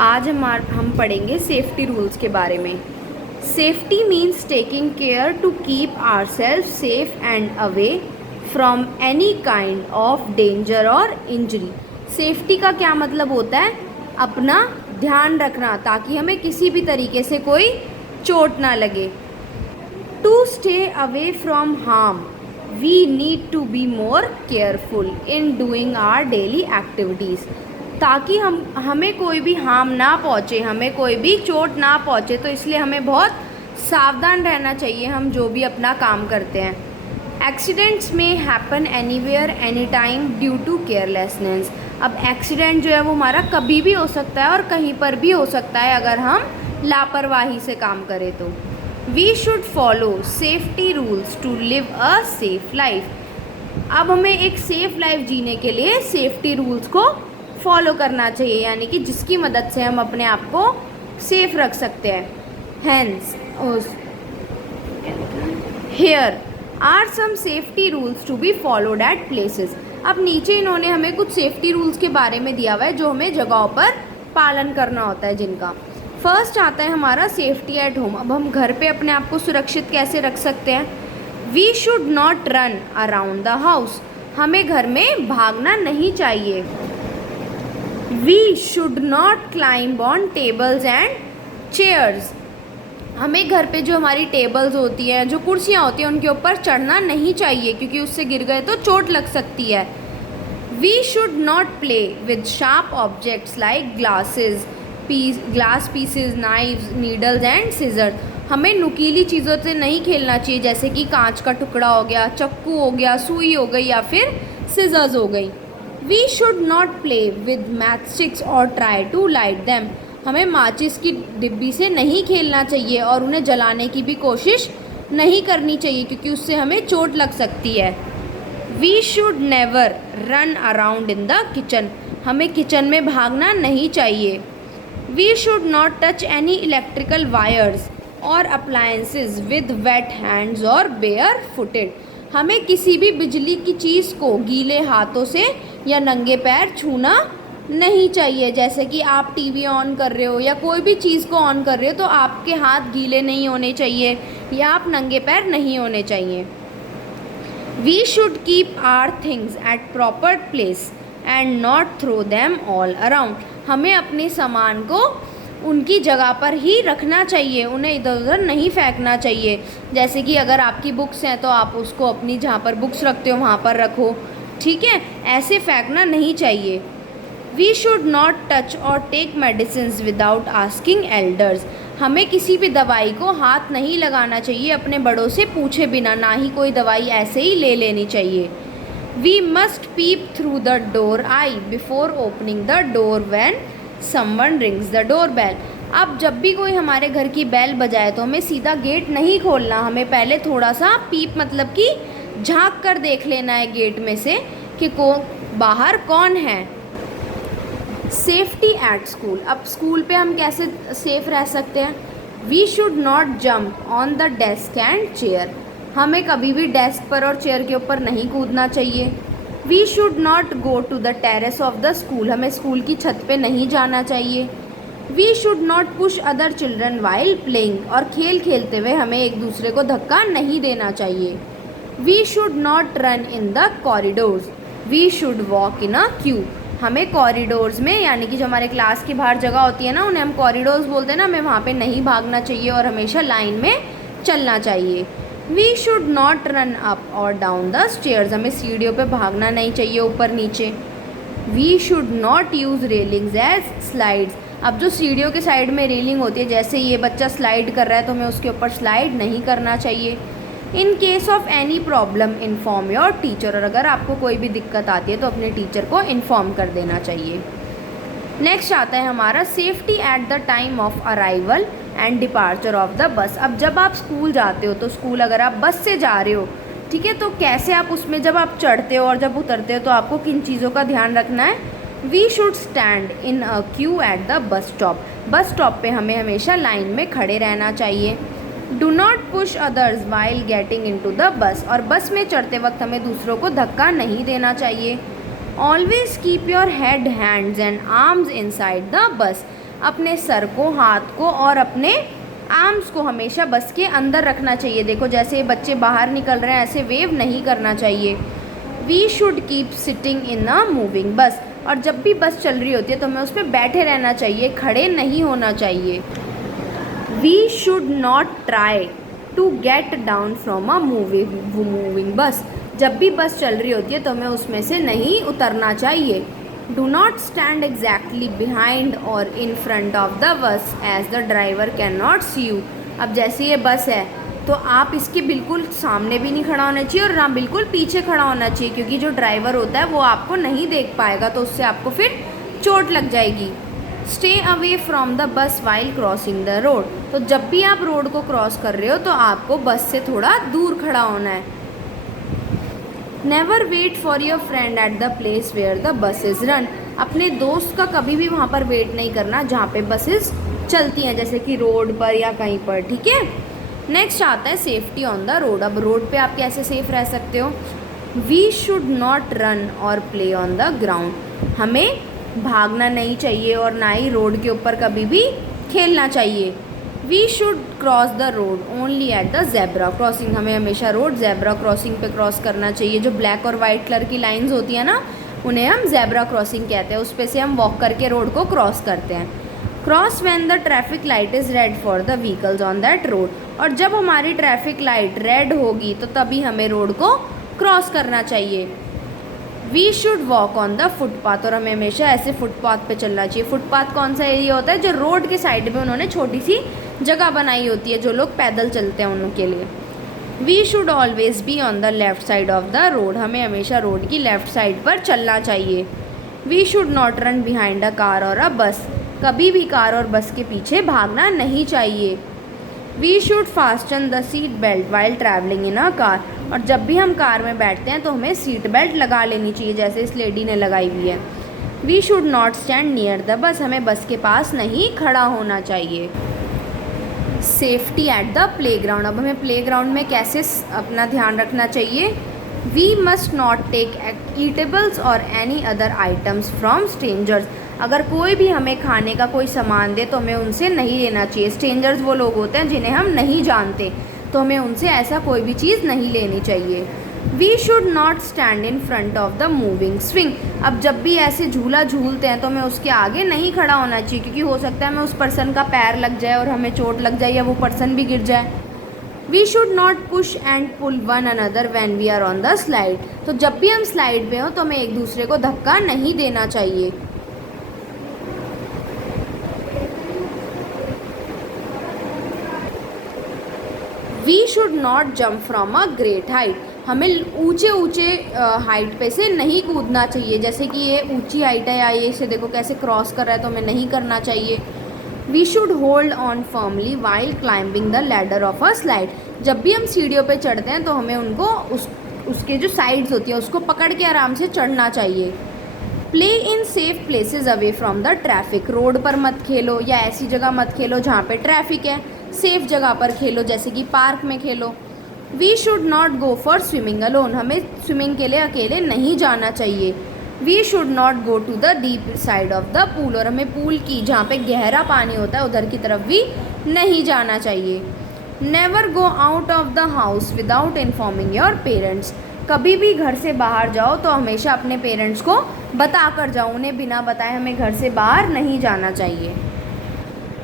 आज हम पढ़ेंगे सेफ्टी रूल्स के बारे में। Safety means taking care to keep ourselves safe and away from any kind of danger और इंजरी। सेफ्टी का क्या मतलब होता है? अपना ध्यान रखना ताकि हमें किसी भी तरीके से कोई चोट ना लगे। To stay away from harm we need to be more careful in doing our daily activities. ताकि हमें कोई भी हार्म ना पहुँचे, हमें कोई भी चोट ना पहुँचे, तो इसलिए हमें बहुत सावधान रहना चाहिए हम जो भी अपना काम करते हैं। Accidents may happen anywhere any time due to carelessness. अब एक्सीडेंट जो है वो हमारा कभी भी हो सकता है और कहीं पर भी हो सकता है अगर हम लापरवाही से काम करें तो। We should follow safety rules to live a safe life. अब हमें एक सेफ लाइफ जीने के लिए सेफ्टी रूल्स को फॉलो करना चाहिए, यानी कि जिसकी मदद से हम अपने आप को सेफ रख सकते हैं। Hence here are some safety rules to be followed at places. अब नीचे इन्होंने हमें कुछ सेफ्टी रूल्स के बारे में दिया हुआ है जो हमें जगहों पर पालन करना होता है जिनका। फर्स्ट आता है हमारा सेफ्टी एट होम। अब हम घर पे अपने आप को सुरक्षित कैसे रख सकते हैं? We should not run around the house. हमें घर में भागना नहीं चाहिए। We should not climb on tables and chairs. हमें घर पे जो हमारी टेबल्स होती हैं, जो कुर्सियाँ होती हैं, उनके ऊपर चढ़ना नहीं चाहिए क्योंकि उससे गिर गए तो चोट लग सकती है। We should not play with sharp objects like glass pieces, knives, needles and scissors. हमें नुकीली चीज़ों से नहीं खेलना चाहिए, जैसे कि कांच का टुकड़ा हो गया, चक्कू हो गया, सुई हो गई या फिर सीजर्स हो गई। We should not play with matchsticks और ट्राई टू लाइट दैम। हमें माचिस की डिब्बी से नहीं खेलना चाहिए और उन्हें जलाने की भी कोशिश नहीं करनी चाहिए क्योंकि उससे हमें चोट लग सकती है। We should never run around in the kitchen. हमें किचन में भागना नहीं चाहिए। We should not touch any electrical wires और अप्लायंसेस विद वेट हैंड्स और बेयर फुटेड। हमें किसी भी बिजली की चीज़ को गीले हाथों से या नंगे पैर छूना नहीं चाहिए। जैसे कि आप टीवी ऑन कर रहे हो या कोई भी चीज़ को ऑन कर रहे हो तो आपके हाथ गीले नहीं होने चाहिए या आप नंगे पैर नहीं होने चाहिए। We should keep our things at proper place and not throw them all around. हमें अपने सामान को उनकी जगह पर ही रखना चाहिए, उन्हें इधर उधर नहीं फेंकना चाहिए। जैसे कि अगर आपकी बुक्स हैं तो आप उसको अपनी जहाँ पर बुक्स रखते हो वहाँ पर रखो, ठीक है? ऐसे फेंकना नहीं चाहिए। वी शुड नॉट टच और take medicines without asking elders. हमें किसी भी दवाई को हाथ नहीं लगाना चाहिए अपने बड़ों से पूछे बिना, ना ही कोई दवाई ऐसे ही ले लेनी चाहिए। We must peep through the door eye before opening the door when someone rings the door bell. अब जब भी कोई हमारे घर की बेल बजाए तो हमें सीधा गेट नहीं खोलना, हमें पहले थोड़ा सा पीप मतलब कि झांक कर देख लेना है गेट में से कि बाहर कौन है। Safety at school. अब स्कूल पे हम कैसे सेफ रह सकते हैं? We should not jump on the desk and chair. हमें कभी भी डेस्क पर और चेयर के ऊपर नहीं कूदना चाहिए। We should not go to the terrace of the school. हमें स्कूल की छत पे नहीं जाना चाहिए। We should not push other children while playing. और खेल खेलते हुए हमें एक दूसरे को धक्का नहीं देना चाहिए। We should not run in the corridors. We should walk in a queue. हमें कॉरिडोर्स में, यानी कि जो हमारे क्लास के बाहर जगह होती है ना, उन्हें हम कॉरिडोर्स बोलते हैं ना, हमें वहाँ पे नहीं भागना चाहिए और हमेशा लाइन में चलना चाहिए। We should not run up और डाउन द स्टेयर्स। हमें सीढ़ियों पे भागना नहीं चाहिए ऊपर नीचे। We should not use railings as slides. अब जो सीढ़ियों के साइड में रेलिंग होती है, जैसे ये बच्चा स्लाइड कर रहा है तो हमें उसके ऊपर स्लाइड नहीं करना चाहिए। In case of any problem inform your teacher. और अगर आपको कोई भी दिक्कत आती है तो अपने टीचर को इन्फॉर्म कर देना चाहिए। नेक्स्ट आता है हमारा safety at the time of arrival and departure of the बस। अब जब आप स्कूल जाते हो तो स्कूल अगर आप बस से जा रहे हो, ठीक है, तो कैसे आप उसमें जब आप चढ़ते हो और जब उतरते हो तो आपको किन चीज़ों का ध्यान रखना है? We should stand in a queue at the bus stop. Bus stop पे हमें हमेशा लाइन में खड़े रहना चाहिए। Do not push others while getting into the bus. और बस में चढ़ते वक्त हमें दूसरों को धक्का नहीं देना चाहिए। Always keep your head, hands and arms inside the bus. अपने सर को, हाथ को और अपने आर्म्स को हमेशा बस के अंदर रखना चाहिए। देखो जैसे बच्चे बाहर निकल रहे हैं ऐसे वेव नहीं करना चाहिए। We should keep sitting in a moving bus, और जब भी बस चल रही होती है तो हमें उस पर बैठे रहना चाहिए, खड़े नहीं होना चाहिए। We should not try to get down from a moving bus, जब भी बस चल रही होती है तो हमें उसमें से नहीं उतरना चाहिए। Do not stand exactly behind और in front of the bus as the driver can not see you. अब जैसे ये बस है तो आप इसके बिल्कुल सामने भी नहीं खड़ा होना चाहिए और ना बिल्कुल पीछे खड़ा होना चाहिए, क्योंकि जो ड्राइवर होता है वो आपको नहीं देख पाएगा तो उससे आपको फिर चोट लग जाएगी। Stay away from the bus while crossing the road, तो जब भी आप रोड को क्रॉस कर रहे हो तो आपको बस से थोड़ा दूर खड़ा होना है। Never wait for your friend at the place where the buses run, अपने दोस्त का कभी भी वहाँ पर वेट नहीं करना जहाँ पे बसेस चलती हैं, जैसे कि रोड पर या कहीं पर, ठीक है। नेक्स्ट आता है सेफ्टी ऑन द रोड। अब रोड पे आप कैसे सेफ रह सकते हो। वी शुड नॉट रन और प्ले ऑन द ग्राउंड, हमें भागना नहीं चाहिए और ना ही रोड के ऊपर कभी भी खेलना चाहिए। We should cross the road only at the zebra crossing, हमें हमेशा रोड जेब्रा क्रॉसिंग पे क्रॉस करना चाहिए। जो ब्लैक और वाइट कलर की लाइंस होती है ना, उन्हें हम जेब्रा क्रॉसिंग कहते हैं, उस पे से हम वॉक करके रोड को क्रॉस करते हैं। Cross when the traffic light is red for the vehicles on that road, और जब हमारी ट्रैफिक लाइट रेड होगी तो तभी हमें रोड को क्रॉस करना चाहिए। We should walk on the footpath, और हमें हमेशा ऐसे फुटपाथ पे चलना चाहिए। फुटपाथ कौन सा एरिया होता है, जो रोड के साइड में उन्होंने छोटी सी जगह बनाई होती है, जो लोग पैदल चलते हैं उनके लिए। We should always be on the left side of the road, हमें हमेशा रोड की लेफ्ट साइड पर चलना चाहिए। We should not run behind a car और अ बस, कभी भी कार और बस के पीछे भागना नहीं चाहिए। We should fasten the seat belt while travelling in a car, और जब भी हम कार में बैठते हैं तो हमें सीट बेल्ट लगा लेनी चाहिए, जैसे इस लेडी ने लगाई हुई है। We should not stand near the bus, हमें बस के पास नहीं खड़ा होना चाहिए। Safety at the playground, अब हमें प्ले ग्राउंड में कैसे अपना ध्यान रखना चाहिए। We must not take eatables और any other items from strangers, अगर कोई भी हमें खाने का कोई सामान दे तो हमें उनसे नहीं लेना चाहिए। स्ट्रेंजर्स वो लोग होते हैं जिन्हें हम नहीं जानते, तो हमें उनसे ऐसा कोई भी चीज़ नहीं लेनी चाहिए। We should not stand in front of the moving swing, अब जब भी ऐसे झूला झूलते हैं तो हमें उसके आगे नहीं खड़ा होना चाहिए, क्योंकि हो सकता है हमें उस पर्सन का पैर लग जाए और हमें चोट लग जाए या वो पर्सन भी गिर जाए। We should not push and pull one another when we are on the slide, तो जब भी हम स्लाइड पे हो तो हमें एक दूसरे को धक्का नहीं देना चाहिए। We should not jump from a great height, हमें ऊंचे ऊंचे हाइट पे से नहीं कूदना चाहिए, जैसे कि ये ऊंची हाइट है या ये इसे देखो कैसे क्रॉस कर रहा है, तो हमें नहीं करना चाहिए। We should hold on firmly while climbing the ladder of a slide, जब भी हम सीढ़ियों पे चढ़ते हैं तो हमें उनको उसके जो साइड्स होती है उसको पकड़ के आराम से चढ़ना चाहिए। Play in safe places away from the traffic, road पर मत खेलो या ऐसी जगह मत खेलो जहाँ पे ट्रैफिक है, सेफ जगह पर खेलो जैसे कि पार्क में खेलो। We should not go for swimming alone, हमें स्विमिंग के लिए अकेले नहीं जाना चाहिए। We should not go to the deep side of the pool, और हमें पूल की जहाँ पे गहरा पानी होता है उधर की तरफ भी नहीं जाना चाहिए। Never go out of the house without informing your parents, कभी भी घर से बाहर जाओ तो हमेशा अपने पेरेंट्स को बता कर जाओ, उन्हें बिना बताए हमें घर से बाहर नहीं जाना चाहिए।